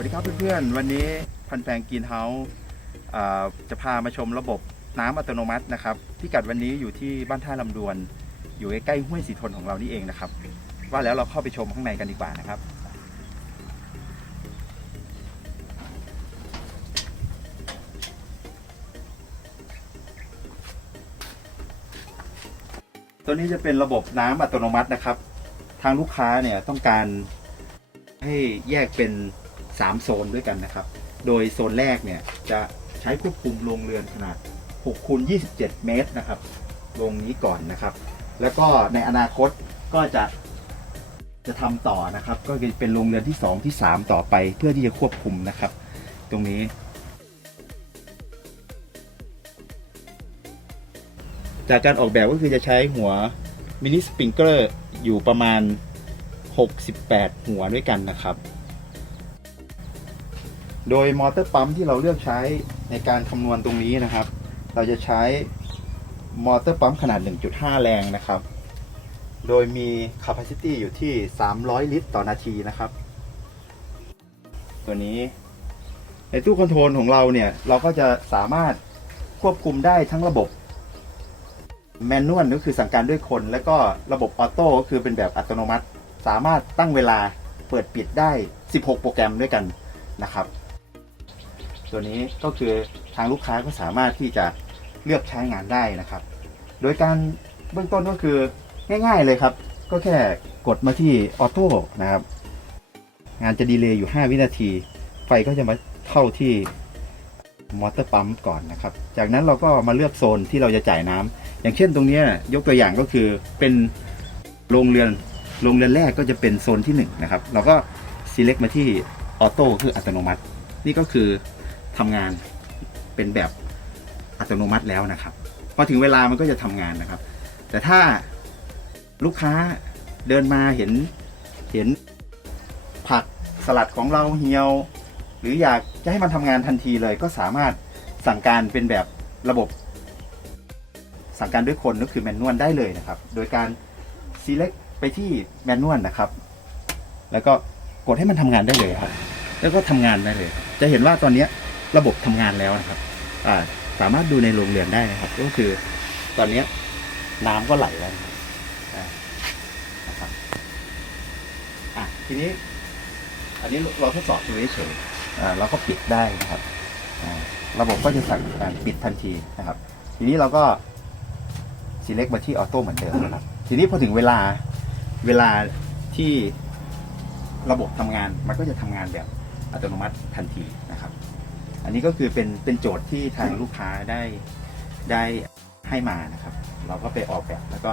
วัสดีครับเพื่อนๆ วันนี้พันแปลงกินเฮาส์จะพามาชมระบบน้ำอัตโนมัตินะครับพิกัดวันนี้อยู่ที่บ้านท่าลำดวน อยู่ใกล้ๆห้วยสีทนของเรานี่เองนะครับ ว่าแล้วเราเข้าไปชมข้างในกันดีกว่านะครับ ตัวนี้จะเป็นระบบน้ำอัตโนมัตินะครับ ทางลูกค้าเนี่ยต้องการให้แยกเป็น 3 โซนด้วยกันนะครับ โดยโซนแรกเนี่ยจะใช้ควบคุมโรงเรือนขนาด6คูณ27 เมตรนะครับโรงนี้ก่อนนะครับ แล้วก็ในอนาคตก็จะจะทำต่อนะครับ ก็จะเป็นโรงเรือนที่ 2 ที่ 3 ต่อไปเพื่อที่จะควบคุมนะครับ ตรงนี้ จากการออกแบบก็คือจะใช้หัวมินิสปริงเกอร์อยู่ประมาณ 68 หัวด้วยกันนะครับ โดยมอเตอร์ปั๊มที่เราเลือกใช้ในการคำนวณตรงนี้นะครับ เราจะใช้มอเตอร์ปั๊มขนาด 1.5 แรงนะครับ โดยมี capacity อยู่ที่ 300 ลิตรต่อนาทีนะครับ ตัวนี้ในตู้คอนโทรลของเราเนี่ย เราก็จะสามารถควบคุมได้ทั้งระบบแมนนวลก็คือสั่งการด้วยคน แล้วก็ระบบออโต้ก็คือเป็นแบบอัตโนมัติ สามารถตั้งเวลาเปิดปิดได้ 16 โปรแกรมด้วยกันนะครับ ตัวนี้ก็คือทางลูกค้าก็สามารถที่จะเลือกใช้งานได้นะครับ โดยการเบื้องต้นก็คือง่ายๆเลยครับ ก็แค่กดมาที่ออโต้นะครับ งานจะดีเลย์อยู่ 5 วินาที ไฟก็จะมาเข้าที่มอเตอร์ปั๊มก่อนนะครับ จากนั้นเราก็มาเลือกโซนที่เราจะจ่ายน้ำอย่างเช่นตรงนี้ยกตัวอย่างก็คือเป็นโรงเรือนโรงเรือนแรกก็จะเป็นโซนที่1นงนะครับ เราก็ select มาที่ออโต้คืออัตโนมัติ นี่ก็คือ ทำงานเป็นแบบอัตโนมัติแล้วนะครับพอถึงเวลามันก็จะทำงานนะครับ แต่ถ้าลูกค้าเดินมาเห็นเห็นผักสลัดของเราเหี่ยว หรืออยากจะให้มันทำงานทันทีเลย ก็สามารถสั่งการเป็นแบบระบบ สั่งการด้วยคนก็คือแมนนวลได้เลยนะครับ โดยการ select ไปที่แมนนวลนะครับ แล้วก็กดให้มันทำงานได้เลยครับ แล้วก็ทำงานได้เลย จะเห็นว่าตอนนี้ ระบบทำงานแล้วนะครับสามารถดูในโรงเรือนได้นะครับ ก็คือตอนนี้น้ำก็ไหลแล้วนะครับอะทีนี้ อันนี้เราทดสอบดูเฉยๆเราก็ปิดได้นะครับระบบก็จะสั่งการปิดทันทีนะครับ ทีนี้เราก็ select มาที่ออโต้เหมือนเดิมนะครับ ทีนี้พอถึงเวลาเวลาที่ระบบทำงานมันก็จะทำงานแบบอัตโนมัติทันทีนะครับ อันนี้ก็คือเป็นเป็นโจทย์ที่ทางลูกค้าได้ได้ให้มานะครับ เราก็ไปออกแบบแล้วก็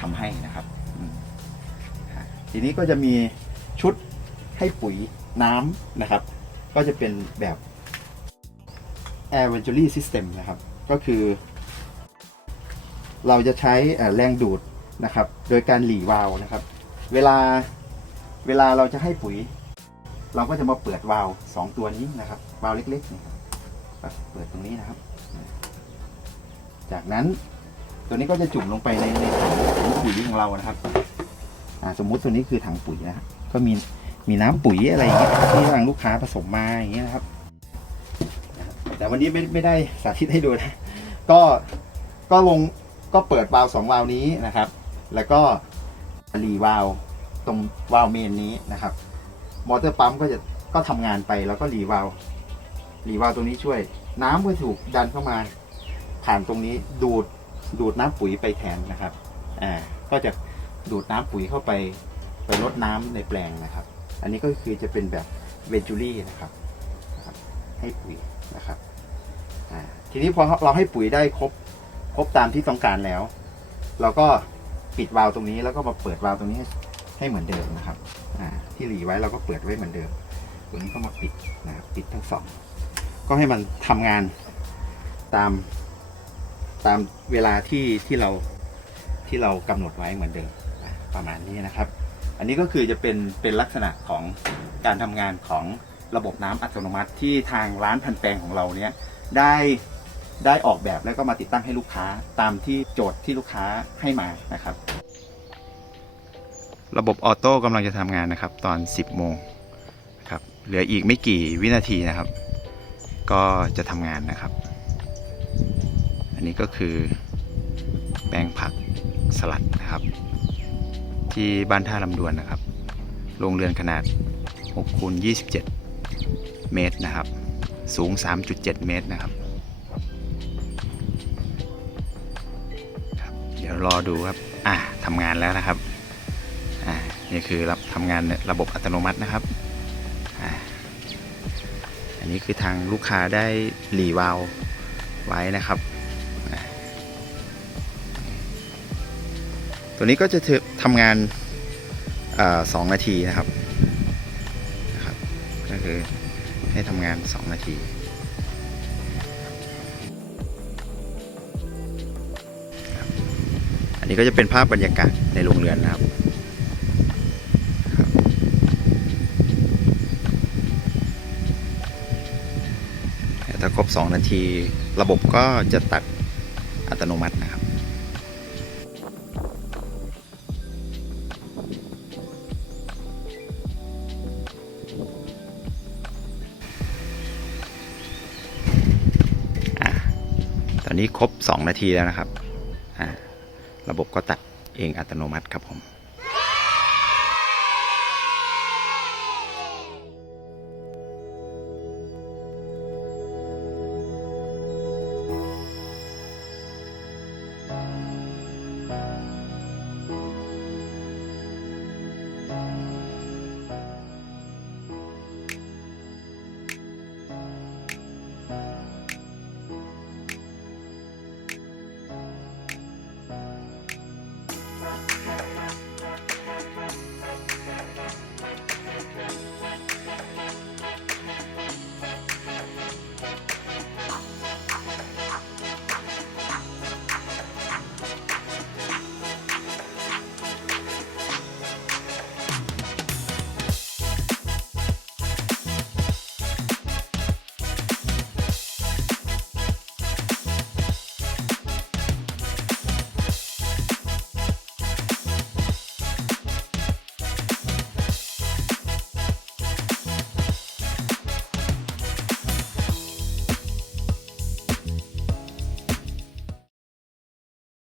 ทำให้นะครับทีนี้ก็จะมีชุดให้ปุ๋ยน้ำนะครับ ก็จะเป็นแบบ Air Venturi System นะครับ ก็คือ เราจะใช้แรงดูดนะครับ โดยการหลีวาล์วนะครับ เวลาเวลาเราจะให้ปุ๋ย เราก็จะมาเปิดวาล์วสองตัวนี้นะครับ วาล์วเล็กๆนะครับ เปิดตรงนี้นะครับ จากนั้นตัวนี้ก็จะจุ่มลงไปในในถังปุ๋ยของเรานะครับอ่าสมมุติตัวนี้คือถังปุ๋ยนะก็มีมีน้ำปุ๋ยอะไรอย่างเงี้ยที่ทางลูกค้าผสมมาอย่างเงี้ยนะครับ แต่วันนี้ไม่ไม่ได้สาธิตให้ดูนะ ก็ก็ลงก็เปิดวาล์วสองวาล์วนี้นะครับ แล้วก็รีวาล์วตรงวาล์วเมนนี้นะครับ มอเตอร์ปั๊มก็จะก็ทำงานไปแล้วก็รีวาล์ว รีวาล์วตรงนี้ช่วย น้ำก็ถูกดันเข้ามา ผ่านตรงนี้ดูดดูดน้ำปุ๋ยไปแทนนะครับอ่าก็จะดูดน้ำปุ๋ยเข้าไปไปลดน้ำในแปลงนะครับ อันนี้ก็คือจะเป็นแบบเวนจูรี่นะครับนะครับ ให้ปุ๋ยนะครับอ่าทีนี้พอเราให้ปุ๋ยได้ครบครบตามที่ต้องการแล้ว เราก็ปิดวาล์วตรงนี้แล้วก็มาเปิดวาล์วตรงนี้ให้ให้เหมือนเดิมนะครับอ่าที่หลีไว้เราก็เปิดไว้เหมือนเดิมตรงนี้ก็มาปิดนะครับปิดทั้งสอง ก็ให้มันทำงานตามตามเวลาที่ที่เราที่เรากำหนดไว้เหมือนเดิมประมาณนี้นะครับ อันนี้ก็คือจะเป็นเป็นลักษณะของการทำงานของระบบน้ำอัตโนมัติที่ทางร้านพันแปลงของเราเนี้ยได้ได้ออกแบบแล้วก็มาติดตั้งให้ลูกค้าตามที่โจทย์ที่ลูกค้าให้มานะครับ ระบบออโต้กำลังจะทำงานนะครับ ตอน 10โมงนะครับเหลืออีกไม่กี่วินาทีนะครับ ก็จะทำงานนะครับ อันนี้ก็คือแปลงผักสลัดนะครับ ที่บ้านท่าลำดวนนะครับโรงเรือนขนาด6คูณ27 เมตรนะครับ สูง 3.7 เมตรนะครับเดี๋ยวรอดูครับ อ่าทำงานแล้วนะครับ อ่า นี่คือรับทำงานระบบอัตโนมัตินะครับ อ่า อันนี้คือทางลูกค้าได้หลีวาวไว้นะครับ ตัวนี้ก็จะทำงานสองนาทีนะครับนะครับ ก็คือให้ทำงาน 2 นาที อันนี้ก็จะเป็นภาพบรรยากาศในโรงเรือนนะครับ ถ้าครบ 2 นาที ระบบก็จะตัดอัตโนมัตินะครับอตอนนี้ครบ 2 นาทีแล้วนะครับ ระบบก็ตัดเองอัตโนมัติครับผม